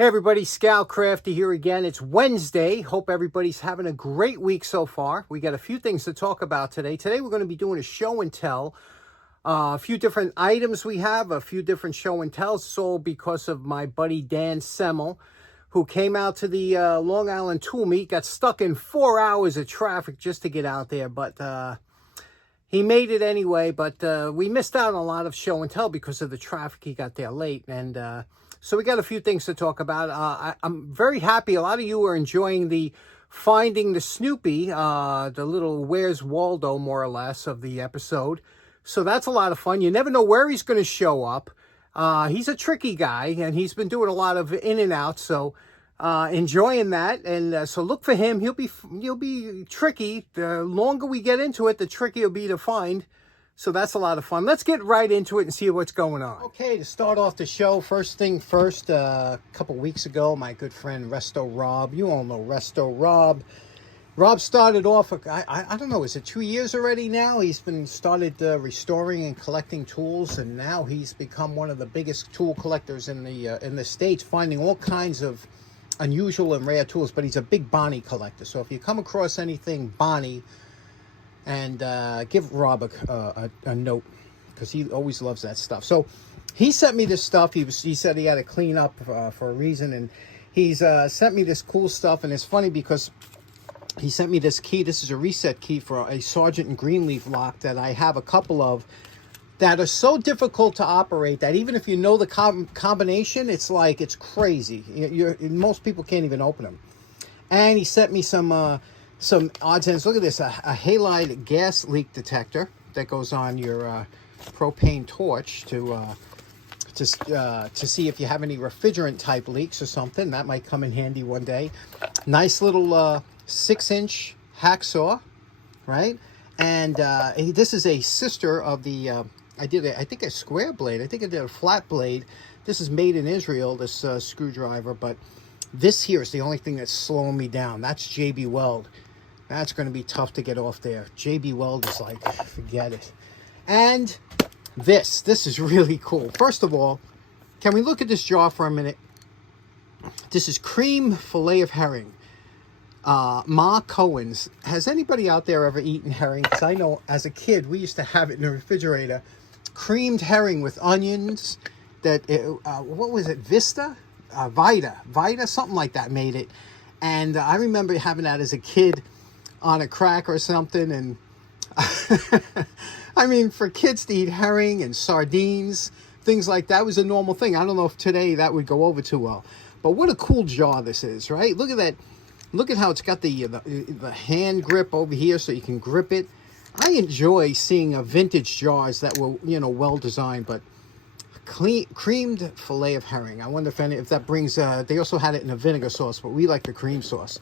Hey everybody, Crafty here again. It's Wednesday. Hope everybody's having a great week so far. We got a few things to talk about today. Today we're going to be doing a show and tell. A few different items we have, a few different show and tells. So because of my buddy Dan Semel, who came out to the Long Island tool meet, got stuck in 4 hours of traffic just to get out there. But he made it anyway, but we missed out on a lot of show and tell because of the traffic. He got there late, and so we got a few things to talk about. I'm very happy. A lot of you are enjoying the Finding the Snoopy, the little Where's Waldo, more or less, of the episode. So that's a lot of fun. You never know where he's going to show up. He's a tricky guy, and he's been doing a lot of in and out, so enjoying that. And so look for him. He'll be tricky. The longer we get into it, the trickier it'll be to find. So that's a lot of fun. Let's get right into it and see what's going on. Okay, to start off the show, first thing first, a couple weeks ago, my good friend RestoRob, you all know RestoRob. Rob started off, I don't know, is it 2 years already now? He's started restoring and collecting tools, and now he's become one of the biggest tool collectors in the States, finding all kinds of unusual and rare tools, but he's a big Bonnie collector. So if you come across anything Bonnie, and give Rob a note, because he always loves that stuff. So he sent me this stuff. He said he had to clean up for a reason, and he's sent me this cool stuff. And it's funny because he sent me this key. This is a reset key for a Sargent and Greenleaf lock that I have a couple of that are so difficult to operate that even if you know the combination, it's like it's crazy. Most people can't even open them. And he sent me some odds and ends. Look at this, a halide gas leak detector that goes on your propane torch to see if you have any refrigerant type leaks or something. That might come in handy one day. Nice little 6-inch hacksaw, right? And this is a sister of the, I think a square blade. I think I did a flat blade. This is made in Israel, this screwdriver, but this here is the only thing that's slowing me down. That's JB Weld. That's going to be tough to get off there. JB Weld is like, forget it. And this is really cool. First of all, can we look at this jar for a minute? This is cream fillet of herring. Ma Cohen's. Has anybody out there ever eaten herring? Because I know as a kid, we used to have it in the refrigerator. Creamed herring with onions. What was it? Vita, something like that made it. And I remember having that as a kid on a crack or something. And I mean, for kids to eat herring and sardines, things like that was a normal thing. I don't know if today that would go over too well. But what a cool jar this is, right? Look at that. Look at how it's got the hand grip over here so you can grip it. I enjoy seeing vintage jars that were, well designed, but creamed fillet of herring. I wonder if that brings, they also had it in a vinegar sauce, but we like the cream sauce.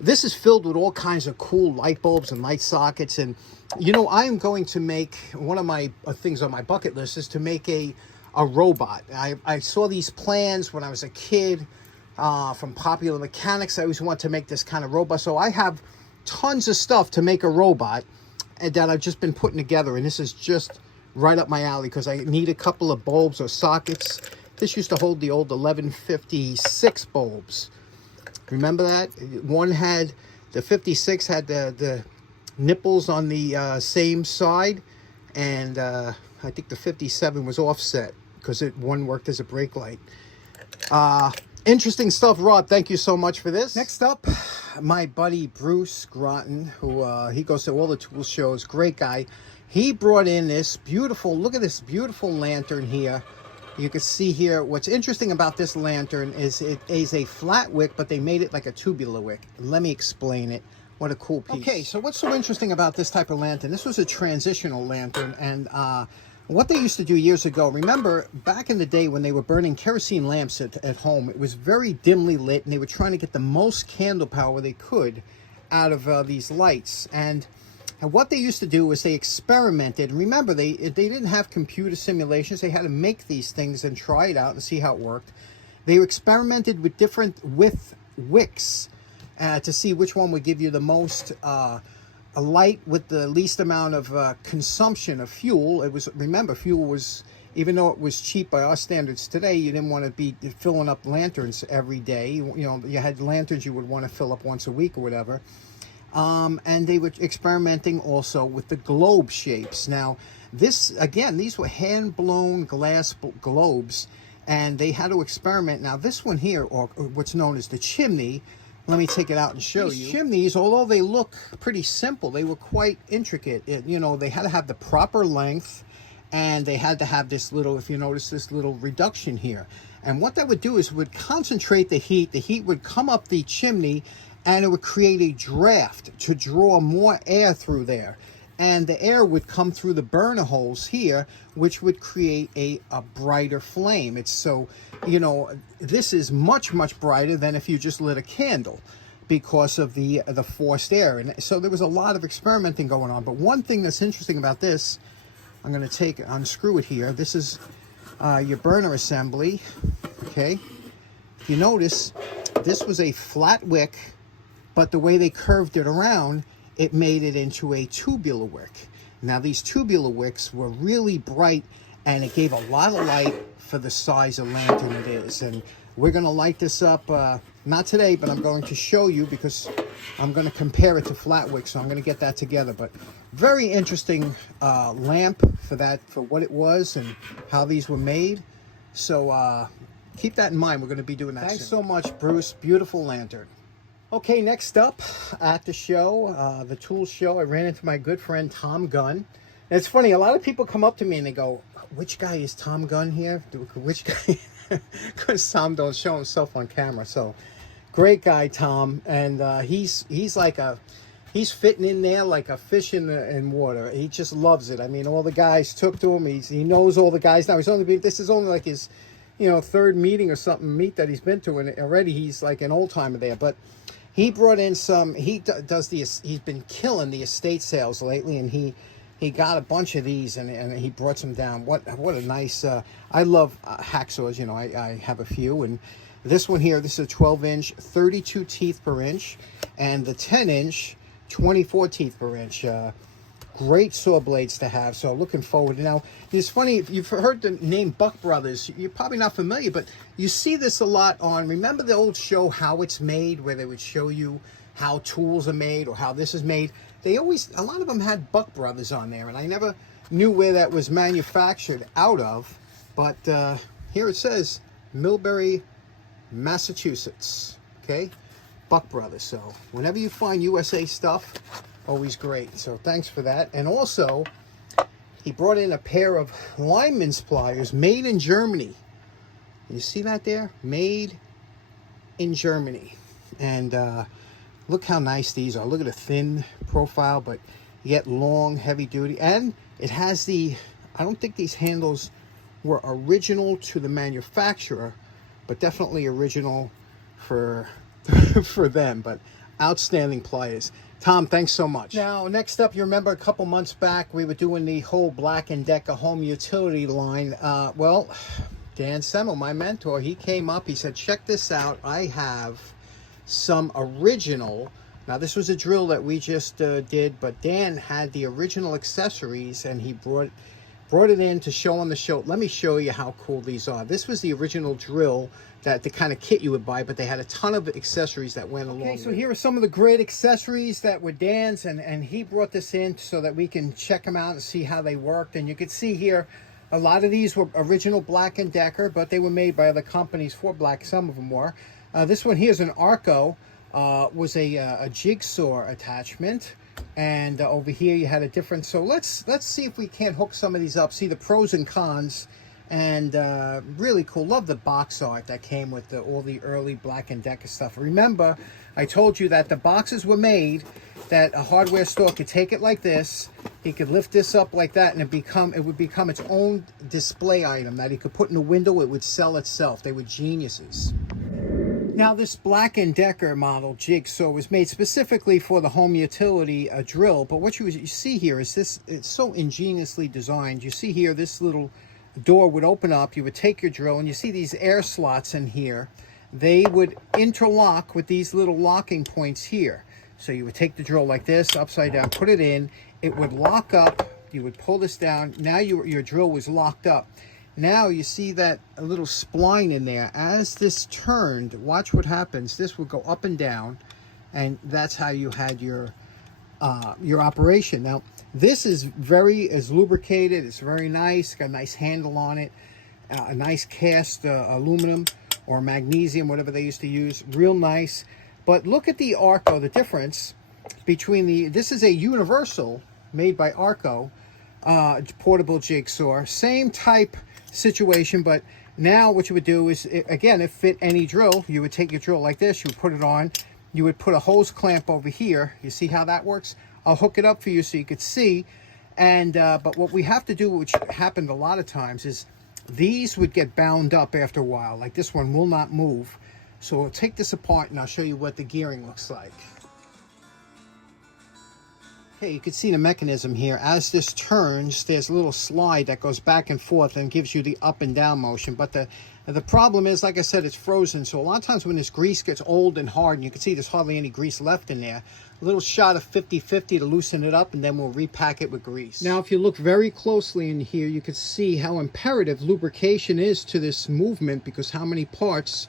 This is filled with all kinds of cool light bulbs and light sockets. And, I am going to make, one of my things on my bucket list is to make a robot. I saw these plans when I was a kid from Popular Mechanics. I always wanted to make this kind of robot. So I have tons of stuff to make a robot that I've just been putting together. And this is just right up my alley because I need a couple of bulbs or sockets. This used to hold the old 1156 bulbs. Remember that? One had, the 56 had the nipples on the same side, and I think the 57 was offset because one worked as a brake light. Interesting stuff, Rob. Thank you so much for this. Next up, my buddy Bruce Grattan, who he goes to all the tool shows. Great guy. He brought in this beautiful, look at this beautiful lantern here. You can see here, what's interesting about this lantern is it is a flat wick, but they made it like a tubular wick. Let me explain it. What a cool piece. Okay, so what's so interesting about this type of lantern? This was a transitional lantern, and what they used to do years ago, remember back in the day when they were burning kerosene lamps at home, it was very dimly lit, and they were trying to get the most candle power they could out of these lights. And what they used to do was they experimented. Remember, they didn't have computer simulations. They had to make these things and try it out and see how it worked. They experimented with different wicks to see which one would give you the most a light with the least amount of consumption of fuel. It was, remember, fuel was even though it was cheap by our standards today, you didn't want to be filling up lanterns every day. You know, you had lanterns you would want to fill up once a week or whatever. And they were experimenting also with the globe shapes. Now, this, again, these were hand-blown glass globes, and they had to experiment. Now, this one here, or what's known as the chimney, let me take it out and show you. These chimneys, although they look pretty simple, they were quite intricate. You know, they had to have the proper length, and they had to have this little, if you notice, this little reduction here. And what that would do is it would concentrate the heat. The heat would come up the chimney, and it would create a draft to draw more air through there. And the air would come through the burner holes here, which would create a brighter flame. It's so, you know, this is much, much brighter than if you just lit a candle because of the forced air. And so there was a lot of experimenting going on. But one thing that's interesting about this, I'm going to unscrew it here. This is your burner assembly, okay? If you notice, this was a flat wick, but the way they curved it around, it made it into a tubular wick. Now, these tubular wicks were really bright, and it gave a lot of light for the size of lantern it is. And we're going to light this up, not today, but I'm going to show you because I'm going to compare it to flat wick, so I'm going to get that together. But very interesting lamp for what it was and how these were made. So keep that in mind. We're going to be doing that Thanks so much, Bruce. Beautiful lantern. Okay, next up at the show, the tool show, I ran into my good friend Tom Gunn. And it's funny, a lot of people come up to me and they go, which guy is Tom Gunn here? Which guy? Because Tom don't show himself on camera. So, great guy, Tom. And he's fitting in there like a fish in water. He just loves it. I mean, all the guys took to him. He knows all the guys now. This is only like his, you know, third meeting or something, meet that he's been to. And already he's like an old timer there. But he brought in some, he's been killing the estate sales lately, and he got a bunch of these, and he brought some down. What a nice, I love hacksaws, you know, I have a few, and this one here, this is a 12-inch, 32 teeth per inch, and the 10-inch, 24 teeth per inch. Great saw blades to have, so looking forward. Now, it's funny, if you've heard the name Buck Brothers, you're probably not familiar, but you see this a lot on, remember the old show How It's Made, where they would show you how tools are made or how this is made? They always, a lot of them had Buck Brothers on there, and I never knew where that was manufactured out of, but here it says Millbury, Massachusetts, okay? Buck Brothers. So whenever you find USA stuff, always great. So thanks for that. And also, he brought in a pair of lineman's pliers made in Germany. You see that there? Made in Germany. And look how nice these are. Look at the thin profile, but yet long, heavy duty. And it has the, I don't think these handles were original to the manufacturer, but definitely original for for them. But outstanding pliers. Tom, thanks so much. Now, next up, you remember a couple months back, we were doing the whole Black & Decker home utility line. Well, Dan Semel, my mentor, he came up, he said, check this out. I have some original, now this was a drill that we just did, but Dan had the original accessories, and he brought it in to show on the show. Let me show you how cool these are. This was the original drill, that the kind of kit you would buy, but they had a ton of accessories that went along with it. Okay, so here are some of the great accessories that were Dan's, and he brought this in so that we can check them out and see how they worked. And you can see here, a lot of these were original Black & Decker, but they were made by other companies for Black. Some of them were. This one here is an Arco, was a Jigsaw attachment. And over here you had a different, so let's see if we can't hook some of these up, see the pros and cons. And really cool. Love the box art that came with all the early Black & Decker stuff. Remember, I told you that the boxes were made that a hardware store could take it like this. He could lift this up like that, and it would become its own display item that he could put in the window. It would sell itself. They were geniuses. Now, this Black & Decker model Jigsaw was made specifically for the home utility drill. But what you see here is this. It's so ingeniously designed. You see here this little door would open up, you would take your drill, and you see these air slots in here. They would interlock with these little locking points here. So you would take the drill like this, upside down, put it in, it would lock up, you would pull this down, now your drill was locked up. Now you see that a little spline in there. As this turned, watch what happens. This would go up and down, and that's how you had your operation. Now this is lubricated. It's very nice. Got a nice handle on it. A nice cast aluminum or magnesium, whatever they used to use. Real nice. But look at the Arco. The difference between this is a universal made by Arco portable jigsaw. Same type situation, but now what you would do is, again, it fit any drill. You would take your drill like this, you would put it on, you would put a hose clamp over here. You see how that works? I'll hook it up for you so you could see. And but what we have to do, which happened a lot of times, is these would get bound up after a while. Like this one will not move. So we'll take this apart and I'll show you what the gearing looks like. Okay, you can see the mechanism here. As this turns, there's a little slide that goes back and forth and gives you the up and down motion. But the problem is, like I said, it's frozen. So a lot of times when this grease gets old and hard, and you can see there's hardly any grease left in there, a little shot of 50-50 to loosen it up, and then we'll repack it with grease. Now, if you look very closely in here, you can see how imperative lubrication is to this movement, because how many parts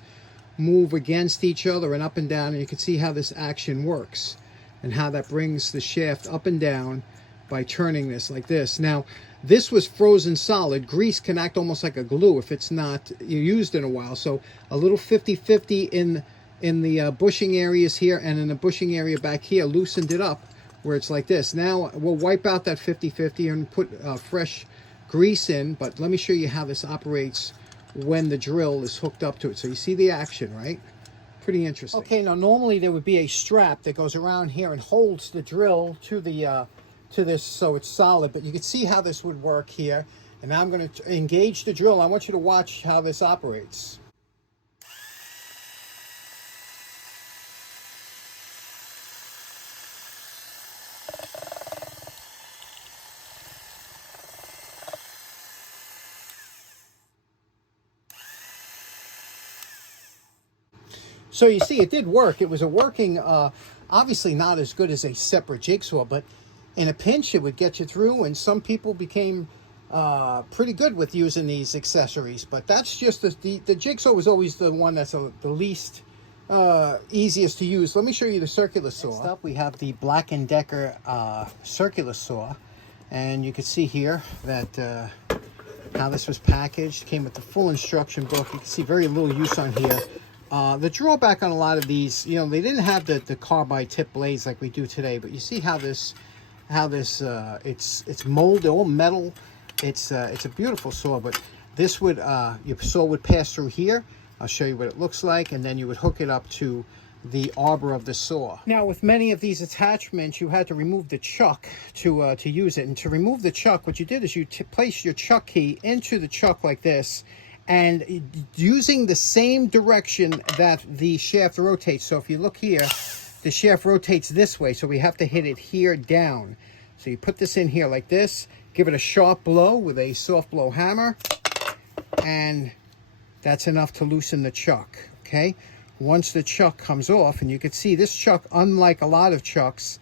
move against each other and up and down, and you can see how this action works and how that brings the shaft up and down by turning this like this. Now, this was frozen solid. Grease can act almost like a glue if it's not used in a while. So a little 50-50 in the bushing areas here, and in the bushing area back here, loosened it up where it's like this. Now we'll wipe out that 50-50 and put fresh grease in, but let me show you how this operates when the drill is hooked up to it. So you see the action, right? Pretty interesting. Okay, now normally there would be a strap that goes around here and holds the drill to the to this so it's solid, but you can see how this would work here. And now I'm going to engage the drill. I want you to watch how this operates. So you see, it did work. It was a working, obviously not as good as a separate jigsaw, but in a pinch it would get you through, and some people became pretty good with using these accessories. But that's just the jigsaw was always the one that's the least easiest to use. Let me show you the circular saw. Next up, we have the Black & Decker circular saw, and you can see here that how this was packaged. Came with the full instruction book. You can see very little use on here. The drawback on a lot of these, you know, they didn't have the carbide tip blades like we do today, but you see how this it's molded, all metal. It's a beautiful saw, but this would your saw would pass through here. I'll show you what it looks like, and then you would hook it up to the arbor of the saw. Now, with many of these attachments, you had to remove the chuck to use it. And to remove the chuck, what you did is you place your chuck key into the chuck like this, and using the same direction that the shaft rotates. So if you look here, the shaft rotates this way, so we have to hit it here down. So you put this in here like this, give it a sharp blow with a soft blow hammer, and that's enough to loosen the chuck, okay? Once the chuck comes off, and you can see this chuck, unlike a lot of chucks,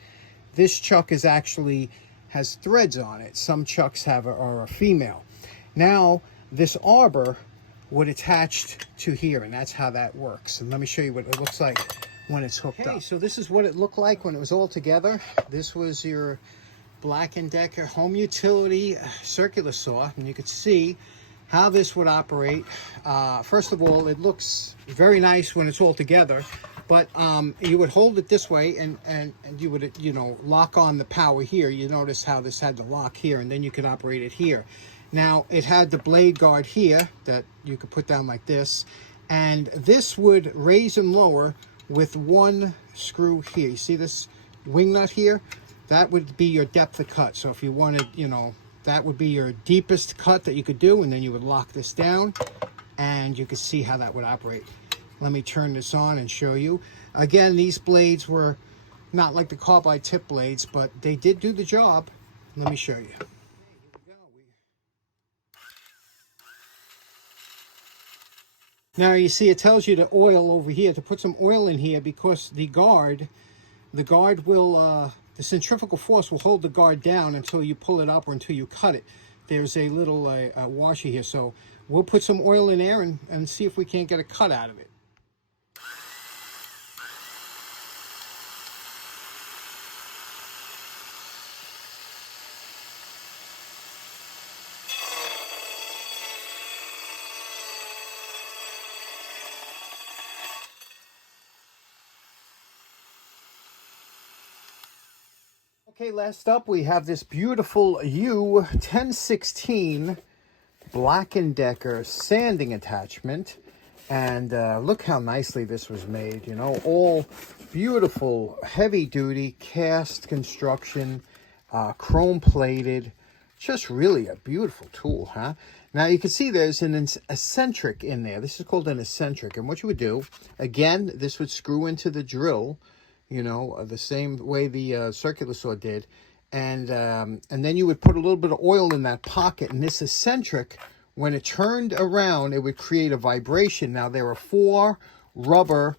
this chuck is actually has threads on it. Some chucks are a female. Now, this arbor would attach to here, and that's how that works. And let me show you what it looks like when it's hooked up. So this is what it looked like when it was all together. This was your Black & Decker home utility circular saw, and you could see how this would operate. First of all, it looks very nice when it's all together, but you would hold it this way, and you would, you know, lock on the power here. You notice how this had the lock here, and then you could operate it here. Now, it had the blade guard here that you could put down like this, and this would raise and lower with one screw here. You see this wing nut here? That would be your depth of cut. So if you wanted, you know, that would be your deepest cut that you could do, and then you would lock this down, and you could see how that would operate. Let me turn this on and show you. Again, these blades were not like the carbide tip blades, but they did do the job. Let me show you. Now you see it tells you to oil over here, to put some oil in here, because the guard will, the centrifugal force will hold the guard down until you pull it up or until you cut it. There's a little washer here, so we'll put some oil in there and see if we can't get a cut out of it. Okay, last up we have this beautiful U1016 Black & Decker sanding attachment. And look how nicely this was made, you know, all beautiful, heavy-duty cast construction, chrome plated. Just really a beautiful tool, huh? Now you can see there's an eccentric in there. This is called an eccentric. And what you would do, again, this would screw into the drill, you know, the same way the circular saw did. And then you would put a little bit of oil in that pocket. And this eccentric, when it turned around, it would create a vibration. Now, there are 4 rubber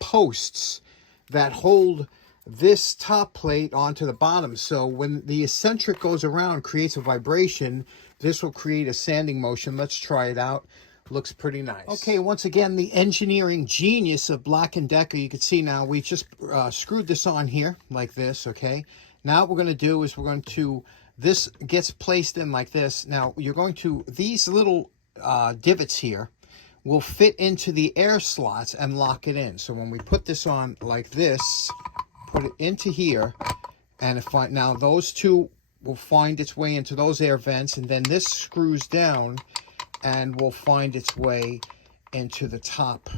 posts that hold this top plate onto the bottom. So when the eccentric goes around, creates a vibration, this will create a sanding motion. Let's try it out. Looks pretty nice. Okay, once again, the engineering genius of Black & Decker. You can see now we just screwed this on here like this, okay? Now what we're going to do is we're going to, this gets placed in like this. Now you're going to, these little divots here will fit into the air slots and lock it in. So when we put this on like this, put it into here, and if now those two will find its way into those air vents, and then this screws down and will find its way into the top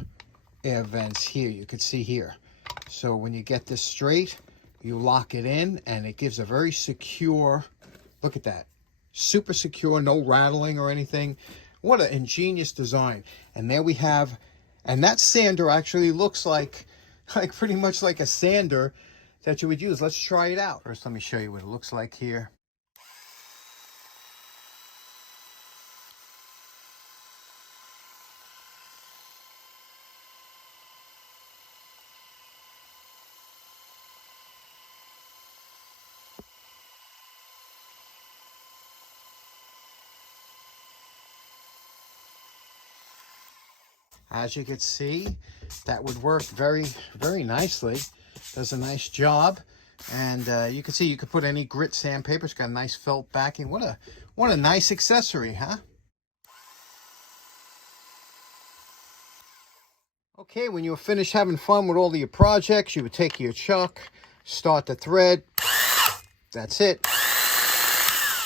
air vents here. You can see here. So when you get this straight, you lock it in, and it gives a very secure, look at that, super secure, no rattling or anything. What an ingenious design. And there we have, and that sander actually looks like pretty much like a sander that you would use. Let's try it out. First, let me show you what it looks like here. As you can see, that would work very, very nicely. Does a nice job. And you can see you could put any grit sandpaper. It's got a nice felt backing. What a nice accessory, huh? Okay, when you're finished having fun with all of your projects, you would take your chuck, start the thread. That's it.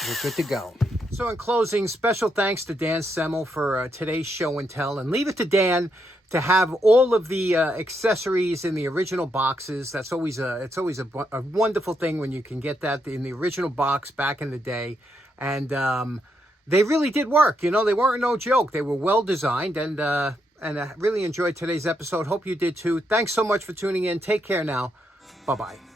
You're good to go. So in closing, special thanks to Dan Semel for today's show and tell. And leave it to Dan to have all of the accessories in the original boxes. That's always it's always a wonderful thing when you can get that in the original box back in the day. And they really did work. You know, they weren't no joke. They were well designed. And I really enjoyed today's episode. Hope you did too. Thanks so much for tuning in. Take care now. Bye-bye.